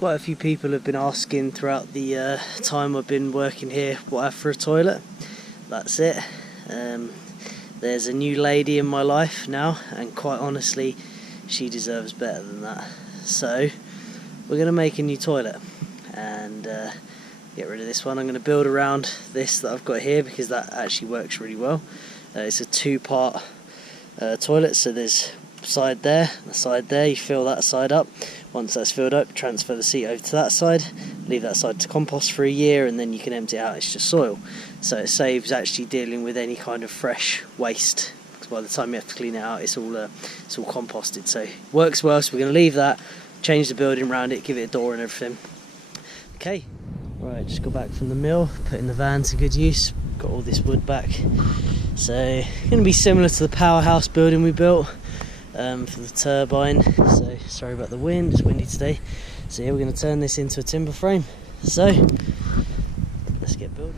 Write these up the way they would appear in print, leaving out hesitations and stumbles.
Quite a few people have been asking throughout the time I've been working here what I have for a toilet. That's it. There's a new lady in my life now, and quite honestly she deserves better than that. So we're going to make a new toilet and get rid of this one. I'm going to build around this that I've got here because that actually works really well. It's a two-part toilet, so there's side there, the side there, you fill that side up. Once that's filled up, transfer the seat over to that side, leave that side to compost for a year, and then you can empty it out. It's just soil, so it saves actually dealing with any kind of fresh waste, because by the time you have to clean it out, it's all composted. So it works well. So we're going to leave that, change the building around it, give it a door and everything. Okay, right, just got back from the mill, putting the van to good use, got all this wood back. So going to be similar to the powerhouse building we built for the turbine. So sorry about the wind, it's windy today. So yeah, we're going to turn this into a timber frame. So let's get building.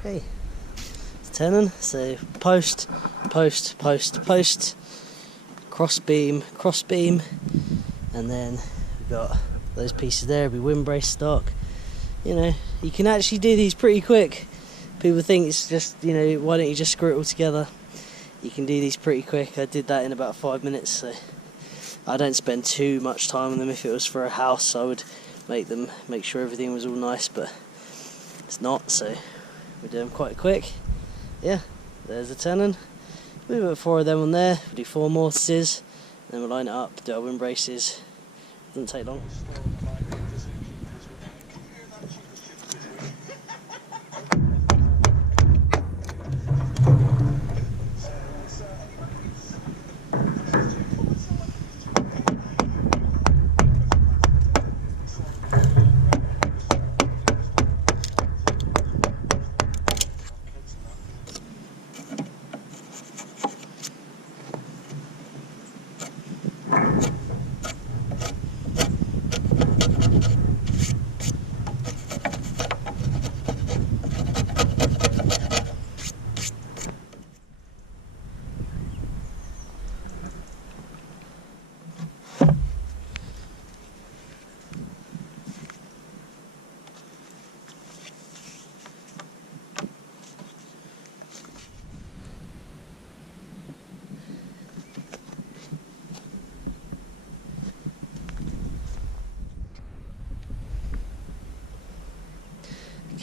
Okay, it's tenon, so post, post, post, post, cross beam, and then we've got those pieces there, it'll be windbrace stock. You know, you can actually do these pretty quick. People think it's just, you know, why don't you just screw it all together? You can do these pretty quick. I did that in about 5 minutes, so I don't spend too much time on them. If it was for a house, I would make sure everything was all nice, but it's not, so we do them quite quick. Yeah, there's a tenon. We put 4 of them on there, we'll do 4 mortises, then we'll line it up, do our windbraces. Doesn't take long.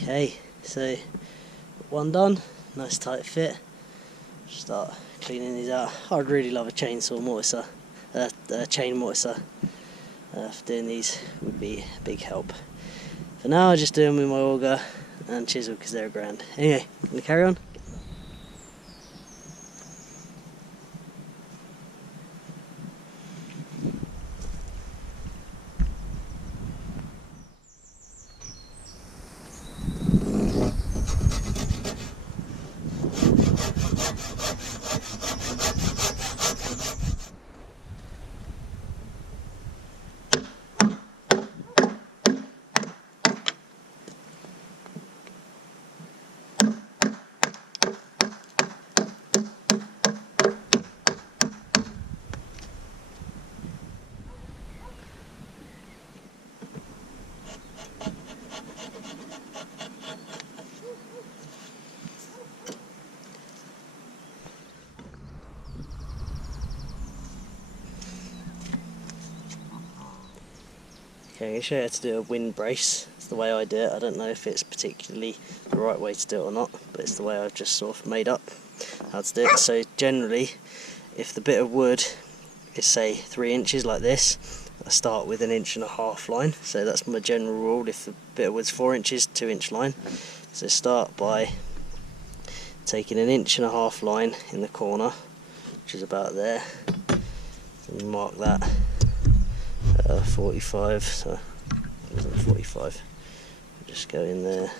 Okay, so one done, nice tight fit. Start cleaning these out. I'd really love a chainsaw mortiser, chain mortiser. For doing these would be a big help. For now I just do them with my auger and chisel because they're grand. Anyway, I'm going to carry on. Okay, I'm going to show you how to do a wind brace. It's the way I do it. I don't know if it's particularly the right way to do it or not, but it's the way I've just sort of made up how to do it. So generally, if the bit of wood is say 3 inches like this, I start with 1.5 inch line. So that's my general rule. If the bit of wood's 4 inches, 2 inch line. So start by taking 1.5 inch line in the corner, which is about there. So mark that 45, so it wasn't 45. Just go in there.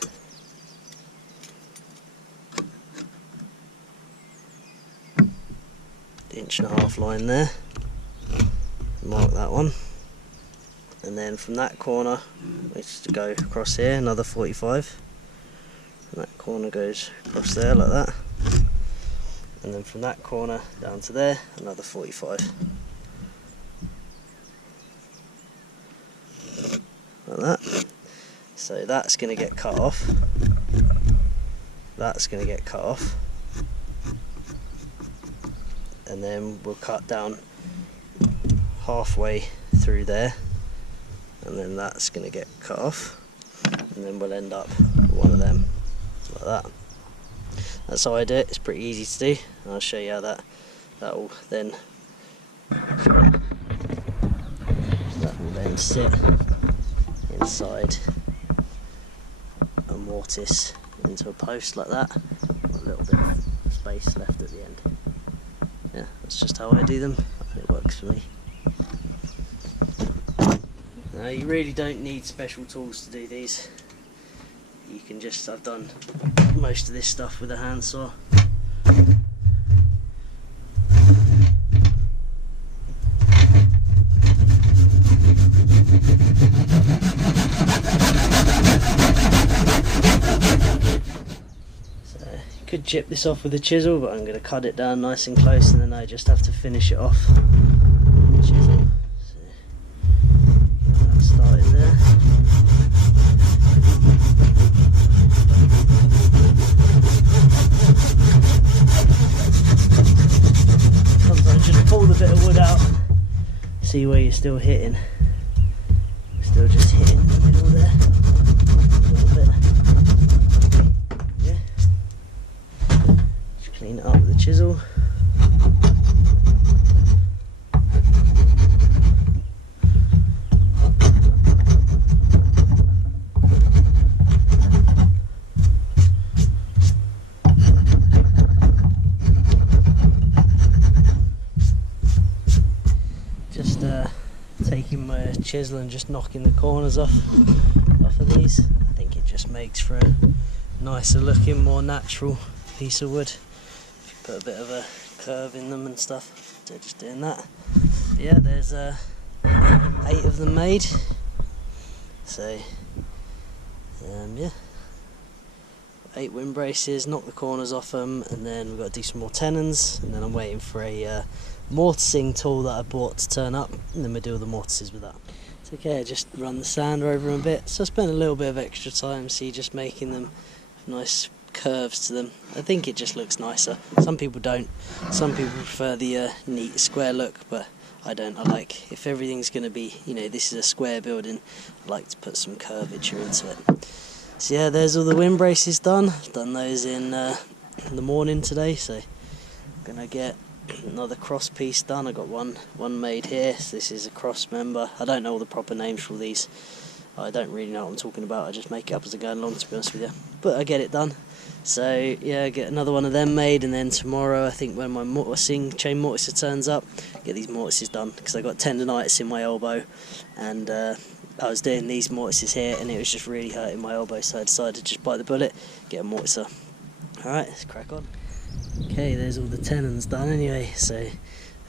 Inch-and-a-half line there. Mark that one. And then from that corner, it's to go across here, another 45. And that corner goes across there like that. And then from that corner down to there, another 45. Like that. So that's going to get cut off. That's going to get cut off. And then we'll cut down halfway through there. And then that's going to get cut off, and then we'll end up with one of them like that. That's how I do it. It's pretty easy to do, and I'll show you how that will then sit inside a mortise into a post like that, with a little bit of space left at the end. Yeah, that's just how I do them, and it works for me. Now, you really don't need special tools to do these. You can just, I've done most of this stuff with a handsaw. So, you could chip this off with a chisel, but I'm going to cut it down nice and close, and then I just have to finish it off with a chisel. Started there. Sometimes just pull the bit of wood out, see where you're still hitting. Still just hitting the middle there. A little bit. Yeah. Just clean it up with a chisel. Taking my chisel and just knocking the corners off of these. I think it just makes for a nicer looking, more natural piece of wood. If you put a bit of a curve in them and stuff. So just doing that. Yeah, there's 8 of them made. So yeah, 8 windbraces, knock the corners off them, and then we've got to do some more tenons, and then I'm waiting for a mortising tool that I bought to turn up, and then we'll do all the mortises with that. It's okay, I just run the sander over them a bit, so I spent a little bit of extra time, see, just making them nice curves to them. I think it just looks nicer. Some people don't. Some people prefer the neat square look, but I don't. I like, if everything's going to be, you know, this is a square building, I like to put some curvature into it. So yeah, there's all the windbraces done. I've done those in the morning today, so I'm going to get another cross piece done. I got one made here. So this is a cross member. I don't know all the proper names for all these. I don't really know what I'm talking about. I just make it up as I go along, to be honest with you. But I get it done. So yeah, get another one of them made, and then tomorrow, I think when my mortising chain mortiser turns up, get these mortises done, because I got tendonitis in my elbow, and I was doing these mortises here, and it was just really hurting my elbow, so I decided to just bite the bullet, get a mortiser. Alright, let's crack on. Okay, there's all the tenons done anyway, so the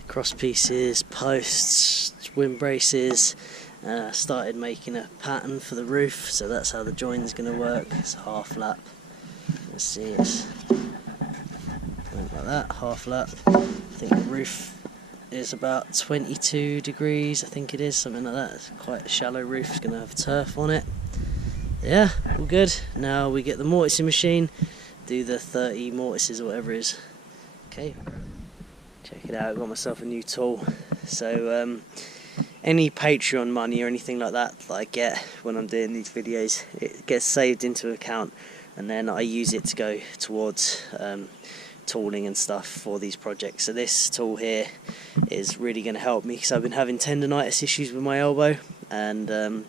cross pieces, posts, windbraces. Started making a pattern for the roof, so that's how the join's going to work. It's a half lap. Let's see, it's like that, half lap. I think the roof is about 22 degrees, I think it is, something like that. It's quite a shallow roof, it's going to have turf on it. Yeah, all good. Now we get the mortising machine, do the 30 mortises or whatever it is. Okay, check it out, I got myself a new tool. So any Patreon money or anything like that I get when I'm doing these videos, it gets saved into an account, and then I use it to go towards tooling and stuff for these projects. So this tool here is really going to help me, because I've been having tendonitis issues with my elbow, and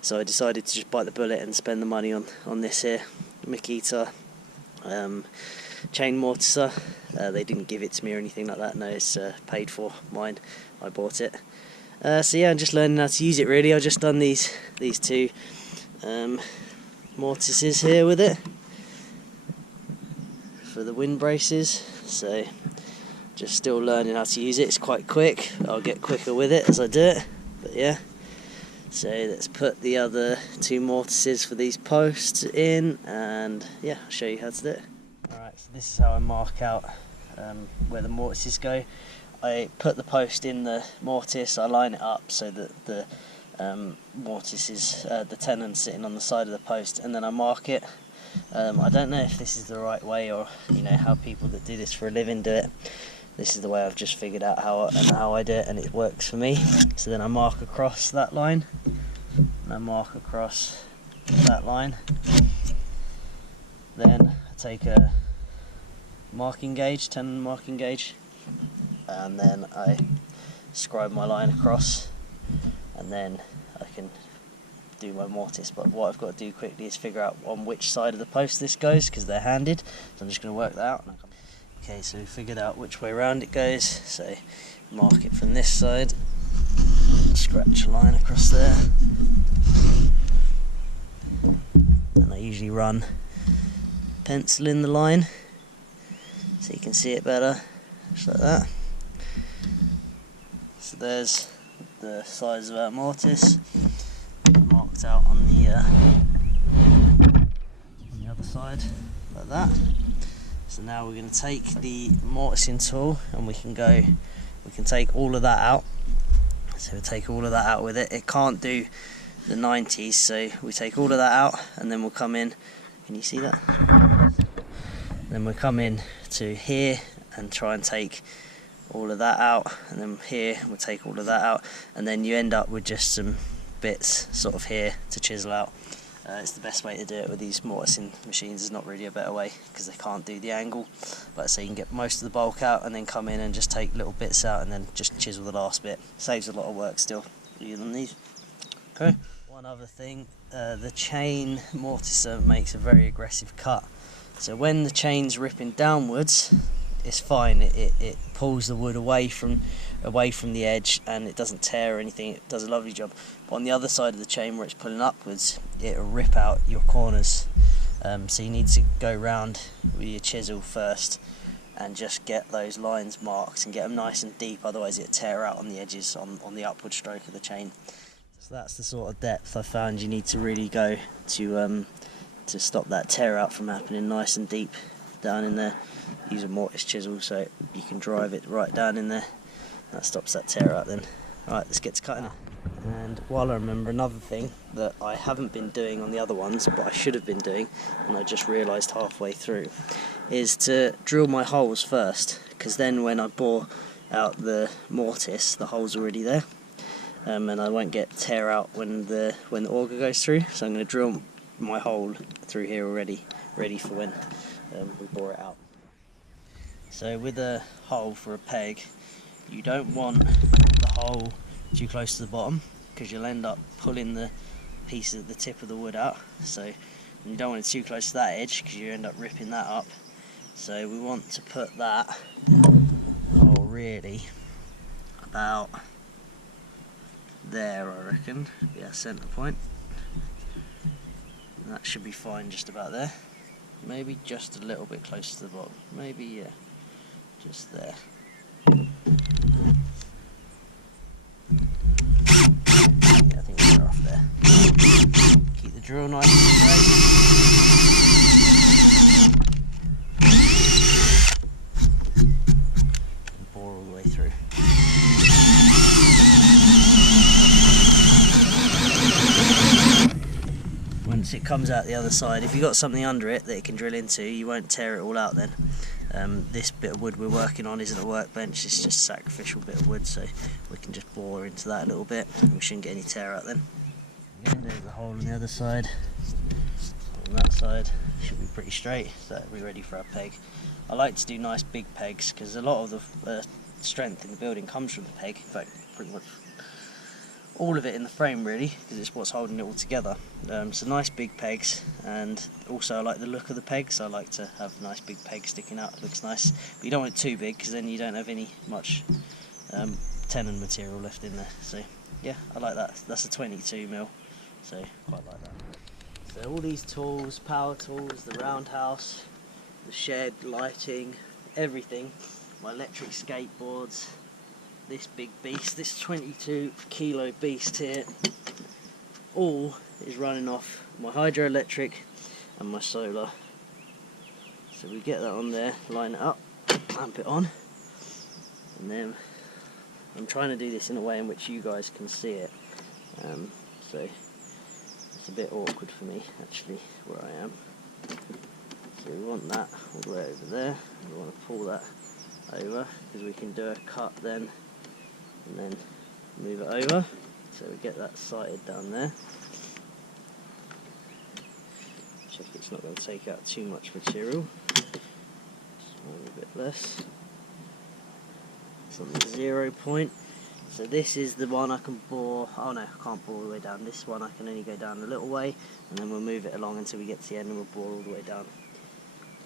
so I decided to just bite the bullet and spend the money on this here Makita chain mortiser. They didn't give it to me or anything like that, no, it's paid for, mine, I bought it. So yeah, I'm just learning how to use it really. I've just done these two mortises here with it for the wind braces, so just still learning how to use it. It's quite quick, I'll get quicker with it as I do it, but yeah. So let's put the other 2 mortises for these posts in, and yeah, I'll show you how to do it. Alright, so this is how I mark out where the mortises go. I put the post in the mortise, I line it up so that the mortise is the tenon sitting on the side of the post, and then I mark it. I don't know if this is the right way, or you know how people that do this for a living do it. This is the way I've just figured out how I do it, and it works for me. So then I mark across that line, and I mark across that line. Then I take a marking gauge, tenon marking gauge, and then I scribe my line across, and then I can do my mortise. But what I've got to do quickly is figure out on which side of the post this goes, because they're handed, so I'm just going to work that out. Okay, so we figured out which way around it goes, so mark it from this side, scratch a line across there, and I usually run pencil in the line so you can see it better, just like that. So there's the size of our mortise marked out on the other side, like that. So now we're going to take the mortising tool, and we can take all of that out. So we'll take all of that out with it. It can't do the 90s, so we take all of that out, and then we'll come in. Can you see that? Then we'll come in to here and try and take all of that out, and then here we'll take all of that out, and then you end up with just some bits sort of here to chisel out. It's the best way to do it with these mortising machines. There's not really a better way because they can't do the angle, but so you can get most of the bulk out and then come in and just take little bits out and then just chisel the last bit. Saves a lot of work still than these. Okay. One other thing, the chain mortiser makes a very aggressive cut, so when the chain's ripping downwards it's fine, it pulls the wood away from the edge and it doesn't tear or anything, it does a lovely job. But on the other side of the chain where it's pulling upwards, it'll rip out your corners, so you need to go round with your chisel first and just get those lines marked and get them nice and deep, otherwise it'll tear out on the edges on the upward stroke of the chain. So that's the sort of depth I found you need to really go to stop that tear out from happening, nice and deep down in there. Use a mortise chisel so you can drive it right down in there. That stops that tear out then. Alright, let's get to cutting it. And while I remember, another thing that I haven't been doing on the other ones, but I should have been doing, and I just realised halfway through, is to drill my holes first, because then when I bore out the mortise, the hole's already there, and I won't get tear out when the auger goes through. So I'm going to drill my hole through here already, ready for when we bore it out. So with a hole for a peg, you don't want the hole too close to the bottom, because you'll end up pulling the piece of the tip of the wood out. So you don't want it too close to that edge, because you end up ripping that up. So we want to put that hole really about there, I reckon, be our centre point. And that should be fine just about there. Maybe just a little bit closer to the bottom. Maybe, yeah, just there. Yeah, I think we're off there. Keep the drill nice and straight. And bore all the way through. Once it comes out the other side, if you've got something under it that it can drill into, you won't tear it all out then. This bit of wood we're working on isn't a workbench, it's just a sacrificial bit of wood, so we can just bore into that a little bit and we shouldn't get any tear out then. Again, there's the hole on the other side. On that side should be pretty straight, so that'll be ready for our peg. I like to do nice big pegs because a lot of the strength in the building comes from the peg. In fact, pretty much all of it in the frame really, because it's what's holding it all together. So nice big pegs, and also I like the look of the pegs. I like to have nice big pegs sticking out, it looks nice, but you don't want it too big because then you don't have much tenon material left in there. So yeah, I like that. That's a 22mm, so quite like that. So all these tools, power tools, the roundhouse, the shed, lighting, everything, my electric skateboards, this big beast, this 22kg beast here, all is running off my hydroelectric and my solar. So we get that on there, line it up, clamp it on, and then I'm trying to do this in a way in which you guys can see it, so it's a bit awkward for me actually where I am. So we want that all the way over there, we want to pull that over because we can do a cut then and then move it over, so we get that sighted down there. Check it's not going to take out too much material, just a bit less. It's on the 0 point, so this is the one I can bore, oh no, I can't bore all the way down. This one I can only go down a little way, and then we'll move it along until we get to the end and we'll bore all the way down.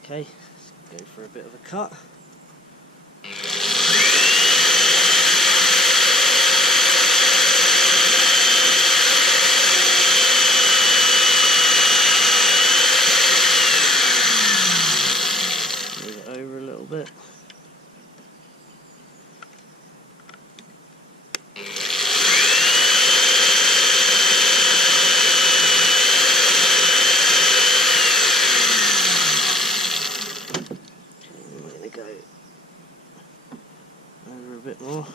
Okay, let's go for a bit of a cut. Move it over a little bit. Over a bit more.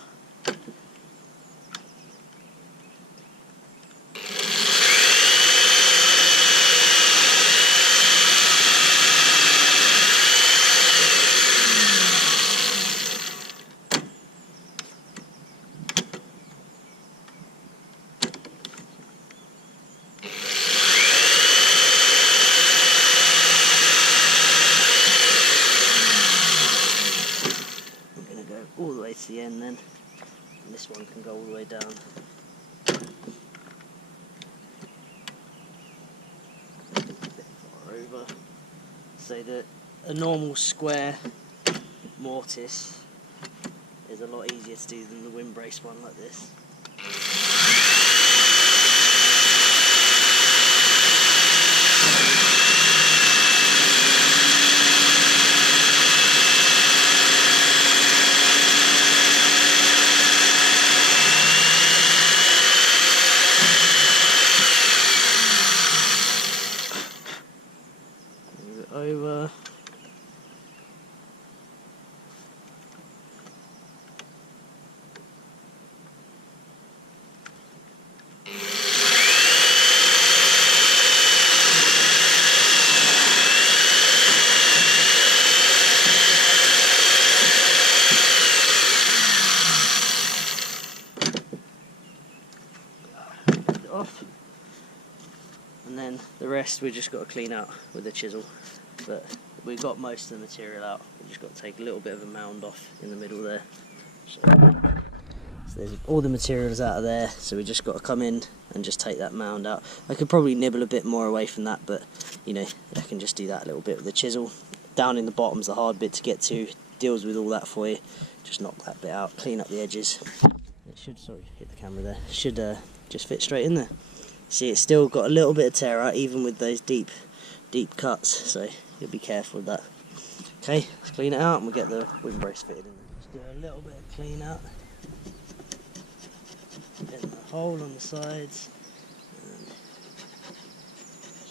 All the way to the end then, and this one can go all the way down. A bit far over. So that a normal square mortise is a lot easier to do than the windbrace one like this. Over. Off. And then the rest we just got to clean out with a chisel, but we've got most of the material out. We just got to take a little bit of a mound off in the middle there. So there's all the materials out of there, so we just got to come in and just take that mound out. I could probably nibble a bit more away from that, but you know, I can just do that a little bit with the chisel. Down in the bottom's the hard bit to get to, deals with all that for you. Just knock that bit out, clean up the edges. It should, sorry, hit the camera there, should just fit straight in there. See, it's still got a little bit of tear out even with those deep cuts, so you'll be careful with that. Okay, let's clean it out and we'll get the windbrace fitted in there. Just do a little bit of clean out. Get the hole on the sides. And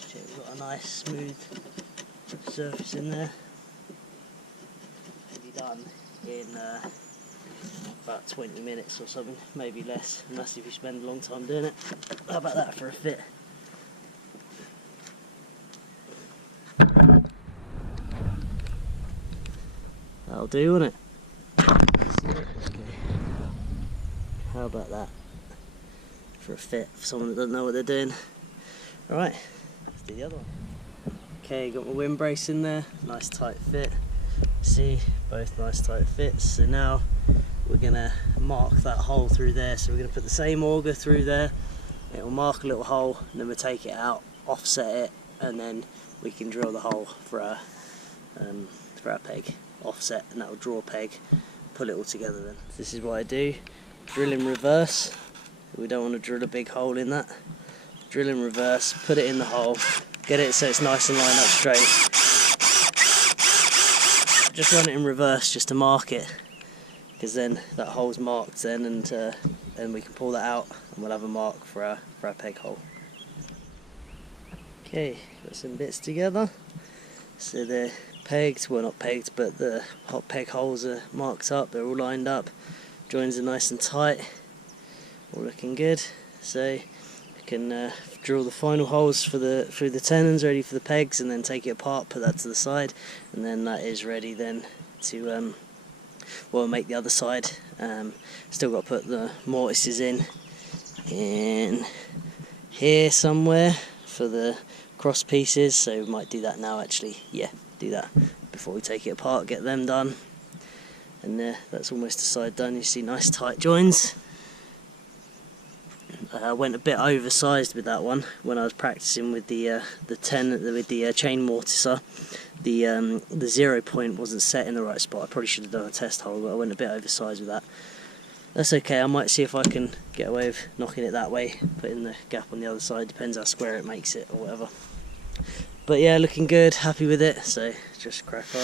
check we've got a nice smooth surface in there. It'll be done in about 20 minutes or something, maybe less, and that's if you spend a long time doing it. How about that for a fit? That'll do, won't it? Okay. How about that for a fit for someone that doesn't know what they're doing? Alright, let's do the other one. Okay, got my windbrace in there, nice tight fit. See, both nice tight fits. So now we're gonna mark that hole through there. So we're gonna put the same auger through there. It will mark a little hole, and then we'll take it out, offset it, and then we can drill the hole for our peg. Offset, and that will draw a peg, pull it all together then. This is what I do. Drill in reverse. We don't want to drill a big hole in that. Drill in reverse, put it in the hole, get it so it's nice and lined up straight. Just run it in reverse just to mark it, because then that hole's marked then, and we can pull that out and we'll have a mark for our peg hole. Okay, got some bits together. So the pegs, well not pegged, but the hot peg holes are marked up, they're all lined up. Joins are nice and tight, all looking good. So we can drill the final holes through the tenons, ready for the pegs, and then take it apart, put that to the side, and then that is ready then to make the other side. Still got to put the mortises in here somewhere for the cross pieces, so we might do that now actually. Yeah, do that before we take it apart, get them done. And that's almost the side done. You see nice tight joins. I went a bit oversized with that one when I was practicing with the chain mortiser. The 0 point wasn't set in the right spot. I probably should have done a test hole, but I went a bit oversized with that. That's okay. I might see if I can get away with knocking it that way, putting the gap on the other side. Depends how square it makes it or whatever. But yeah, looking good, happy with it. So just crack on.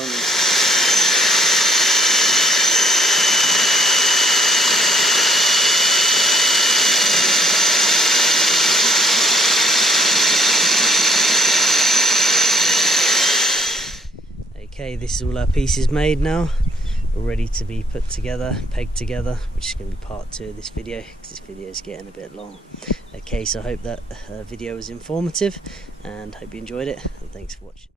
Okay, this is all our pieces made now. We're ready to be put together, pegged together, which is going to be part 2 of this video, because this video is getting a bit long. Okay, so I hope that video was informative, and hope you enjoyed it, and thanks for watching.